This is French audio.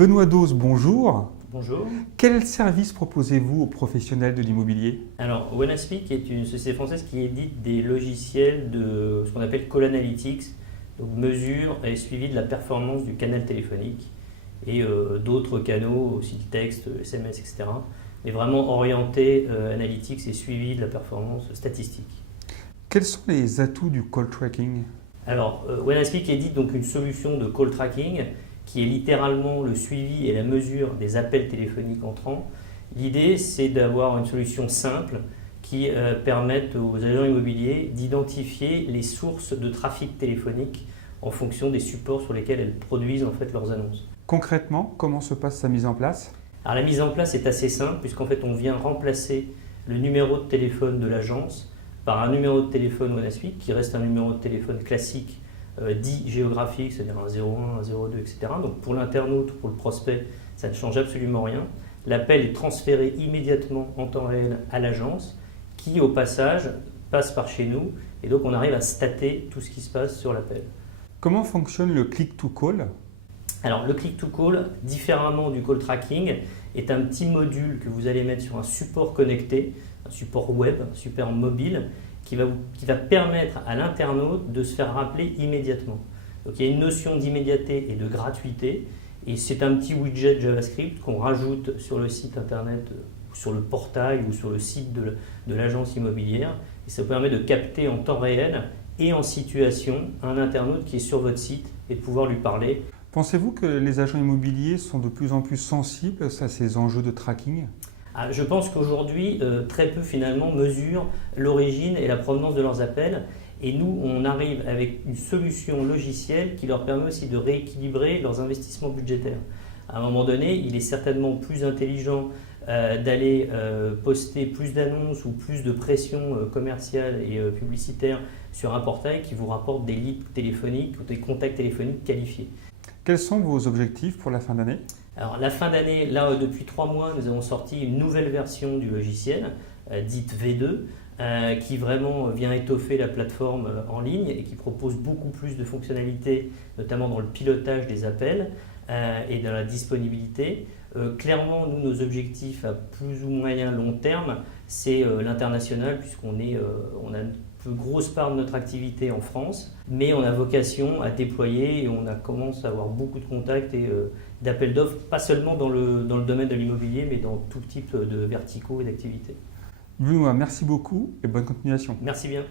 Benoît Dose, bonjour. Bonjour. Quel service proposez-vous aux professionnels de l'immobilier? Alors, OneAspeak est une société française qui édite des logiciels de ce qu'on appelle Call Analytics, donc mesure et suivi de la performance du canal téléphonique et d'autres canaux, aussi le texte, SMS, etc. Mais vraiment orienté Analytics et suivi de la performance statistique. Quels sont les atouts du call tracking? Alors, OneAspeak édite donc une solution de call tracking qui est littéralement le suivi et la mesure des appels téléphoniques entrants. L'idée, c'est d'avoir une solution simple qui permette aux agents immobiliers d'identifier les sources de trafic téléphonique en fonction des supports sur lesquels elles produisent en fait leurs annonces. Concrètement, comment se passe sa mise en place? Alors, la mise en place est assez simple puisqu'en fait on vient remplacer le numéro de téléphone de l'agence par un numéro de téléphone OneAspeak qui reste un numéro de téléphone classique dit géographique, c'est-à-dire un 01, un 02, etc. Donc pour l'internaute, pour le prospect, ça ne change absolument rien. L'appel est transféré immédiatement en temps réel à l'agence qui, au passage, passe par chez nous et donc on arrive à stater tout ce qui se passe sur l'appel. Comment fonctionne le click-to-call? Alors le click-to-call, différemment du call tracking, est un petit module que vous allez mettre sur un support connecté, un support web, un support mobile, qui va permettre à l'internaute de se faire rappeler immédiatement. Donc il y a une notion d'immédiateté et de gratuité, et c'est un petit widget JavaScript qu'on rajoute sur le site internet, sur le portail ou sur le site de l'agence immobilière, et ça permet de capter en temps réel et en situation un internaute qui est sur votre site et de pouvoir lui parler. Pensez-vous que les agents immobiliers sont de plus en plus sensibles à ces enjeux de tracking? Je pense qu'aujourd'hui, très peu finalement mesurent l'origine et la provenance de leurs appels. Et nous, on arrive avec une solution logicielle qui leur permet aussi de rééquilibrer leurs investissements budgétaires. À un moment donné, il est certainement plus intelligent d'aller poster plus d'annonces ou plus de pression commerciale et publicitaire sur un portail qui vous rapporte des leads téléphoniques ou des contacts téléphoniques qualifiés. Quels sont vos objectifs pour la fin d'année? Alors la fin d'année, là depuis 3 mois, nous avons sorti une nouvelle version du logiciel, dite V2, qui vraiment vient étoffer la plateforme en ligne et qui propose beaucoup plus de fonctionnalités, notamment dans le pilotage des appels et dans la disponibilité. Clairement, nous, nos objectifs à plus ou moyen long terme, c'est l'international, puisqu'on on a une plus grosse part de notre activité en France, mais on a vocation à déployer et on commence à avoir beaucoup de contacts et d'appels d'offres, pas seulement dans le domaine de l'immobilier, mais dans tout type de verticaux et d'activités. Benoît, merci beaucoup et bonne continuation. Merci bien.